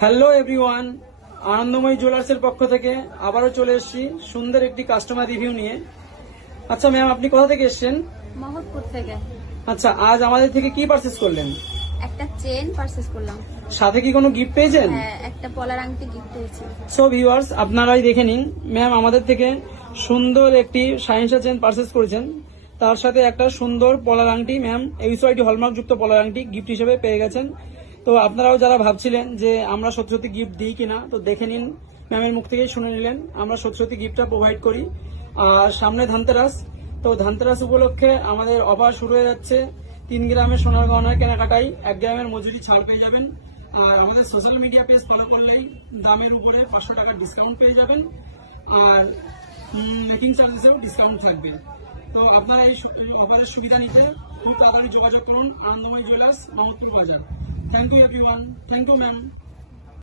Hello everyone, আনন্দময়ী জুয়েলার্সের পক্ষ থেকে আবারও চলে এসেছি সুন্দর একটি কাস্টমার রিভিউ নিয়ে। আচ্ছা ম্যাম, আপনি কোথা থেকে এসেছেন? মোহাম্মদপুর থেকে। আচ্ছা, আজ আমাদের থেকে কি পারচেস করলেন? একটা চেন পারচেজ করলাম। সাথে কি কোনো গিফট পেয়েছেন? হ্যাঁ, একটা পলার আংটি গিফট হয়েছে। সো ভিউয়ার্স, আপনারাই দেখে নিন, ম্যাম আমাদের থেকে সুন্দর একটি শাইনশা চেন পারচেস করেছেন, তার সাথে একটা সুন্দর পলার আংটি, ম্যাম এইচওআইডি হলমার্ক যুক্ত পলার আংটি গিফট হিসেবে পেয়ে গেছেন। তো আপনারাও যারা ভাবছিলেন যে আমরা সত্যি সত্যি গিফট দিই কিনা, তো দেখে নিন, ম্যামের মুখ থেকেই শুনে নিলেন আমরা সত্যি সত্যি গিফটটা প্রোভাইড করি। আর সামনে ধানতেরাস, তো ধানতেরাস উপলক্ষে আমাদের অফার শুরু হয়ে যাচ্ছে। 3 গ্রামের সোনার গহনার কেনাকাটায় 1 গ্রামের মজুরি ছাড় পেয়ে যাবেন। আর আমাদের সোশ্যাল মিডিয়া পেজ ফলো করলেই দামের উপরে 500 টাকার ডিসকাউন্ট পেয়ে যাবেন। আর মেকিং চার্জেসেও ডিসকাউন্ট থাকবে। তো আপনারা এই অফারের সুবিধা নিতে খুব তাড়াতাড়ি যোগাযোগ করুন আনন্দময়ী jewellers, Mohammadpur Bazar. Thank you everyone, thank you ma'am.